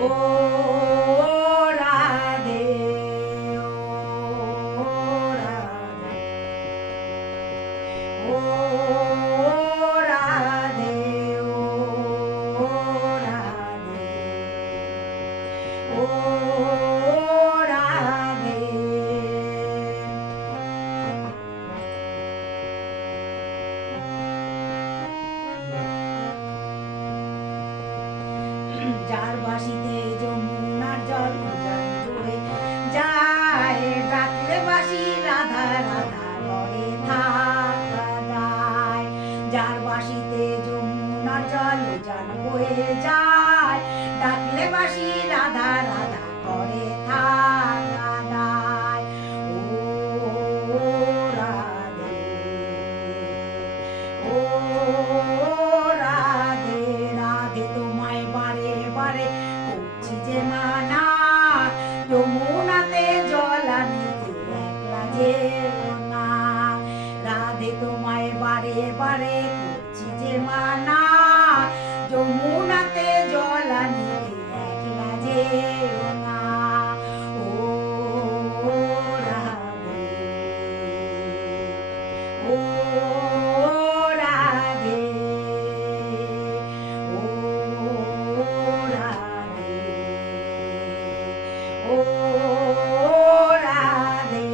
ও রাধে ও রাধে ও রাধে ও রাধে ও রাধে। যার বাঁশিতে যমুনার জল বয়ে যায়, ডাকলে বাঁশি রাধা রাধা করে থাকা যায়। যার বাঁশিতে যমুনার জল বয়ে যায়, ডাকলে বাঁশি রাধা রাধা করে থাকা যায়। ও রাধে ও রাধে রাধে তোমায় বারে বারে করছি যে মানা, যমুনাতে জল আনিতে একলা যেও না। রাধে তোমায় বারে বারে করছি যে মানা, যমুনাতে জল আনিতে একলা যেও না। ও রাধে ও রাধে ও রাধে ও রাধে।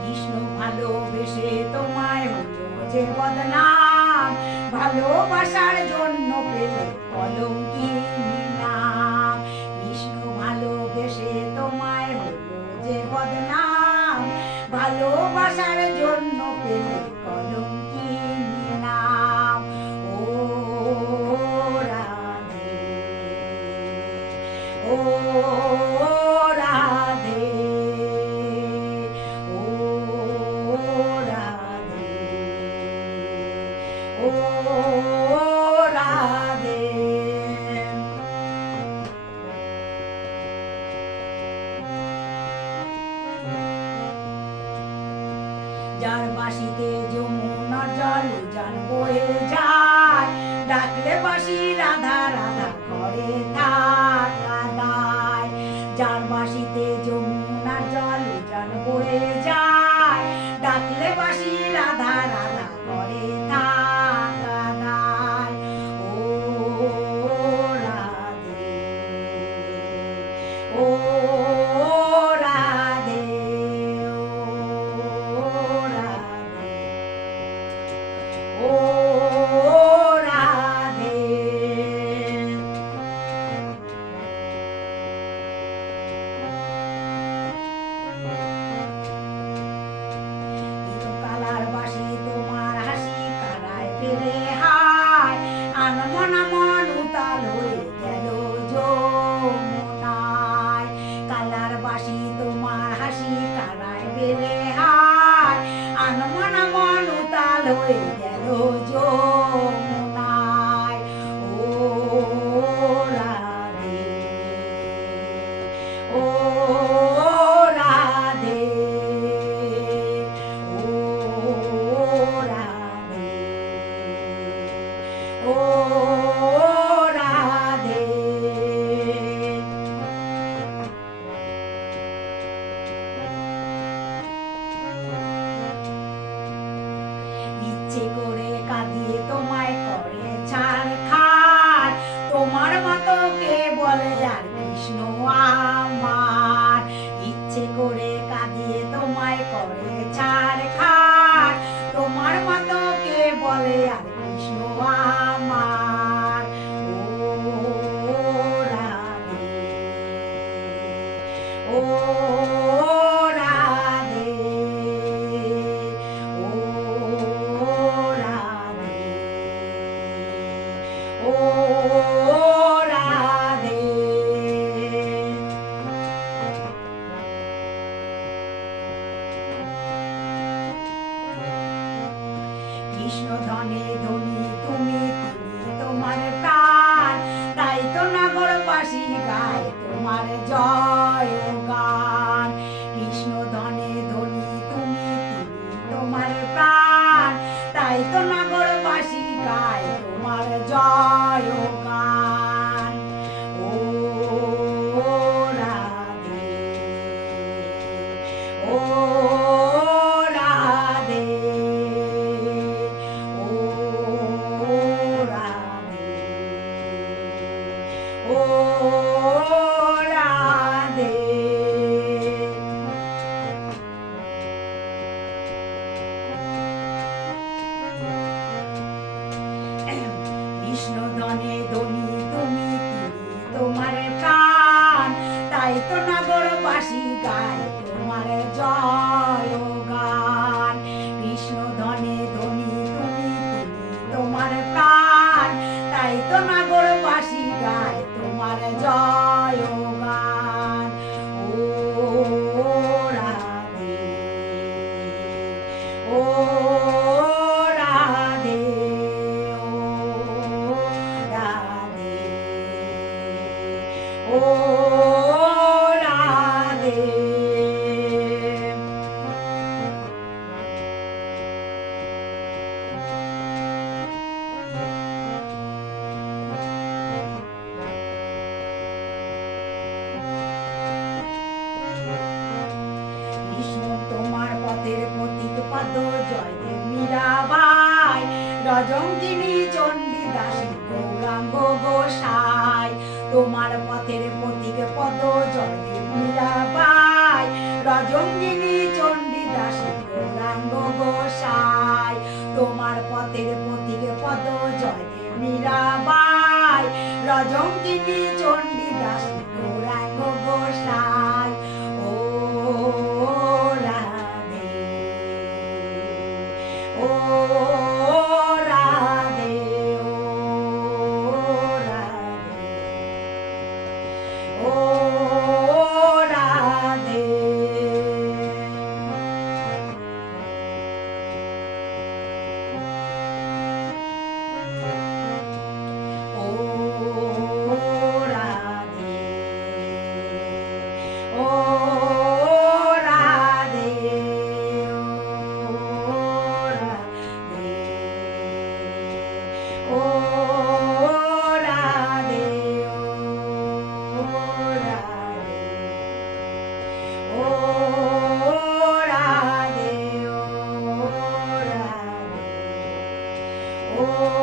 কৃষ্ণ ভালোবেসে তোমায় হলো যে বদনাম, ভালোবাসার জন্য পেলে কলঙ্কিনী নাম। কৃষ্ণ ভালোবেসে তোমায় হলো যে বদনাম, ভালোবাসার জন্য পেলে কলঙ্কিনী নাম। ও রাধে ও রাধে ও রাধে ও রাধে। যার বাঁশিতে যমুনার জল বয়ে যায়, ডাকলে বাঁশি রাধা রাধা করে থাকা যায়। যার বাঁশিতে যমুনার জল বয়ে যায়, ডাকলে বাঁশি রাধা রাধা করে থাকা যায়। ও রাধে ও রাধে ও রাধে ও রাধে। কালার বাঁশি তোমার হাসি কারায় ফেরে হায়, আনমনা মন উতাল হয়ে গেল যমুনায়। কালার বাঁশি তোমার হাসি কারায় ফেরে হায়, আনমনা মন উতাল হয়ে গেল যমুনায়। ও রাধে ও রাধে ও রাধে ও রাধে। ইচ্ছে করে কাঁদিয়ে তোমায় করে ছাড়খাড়, তোমার মতো কে বলে আর কৃষ্ণ আমার। ইচ্ছে করে কাঁদিয়ে তোমায় করে ছাড়খাড়, তোমার মতো কে বলে আর কৃষ্ণ আমার। ও রাধে ও রাধে ও রাধে ও রাধে। কৃষ্ণ ধনে ধনী তুমি তোমার প্রাণ, তাই তো নগরবাসী গায় তোমার জয় গান। কৃষ্ণ ধনে ধনী তুমি তোমার ও রাধে ও রাধে ও রাধে। কৃষ্ণ তোমার পথের প্রতীক পদ জয়দেব মীরাবাই রজঙ্গিনী চণ্ডী দাসী গৌরাঙ্গ গোসাই। তোমার পথের প্রতীক পদ জয়দেব মীরাবাই রজঙ্গিনী চণ্ডী দাসী গৌরাঙ্গ গোসাই। তোমার পথের প্রতীক পদ জয়দেব মীরাবাই রজঙ্গিনী চণ্ডী দাসী গৌরাঙ্গ গোসাই। ও রাধে ও রাধে ও রাধে ও রাধে। ও রাধে ও রাধে ও রাধে ও রাধে ও রাধে ও রাধে ও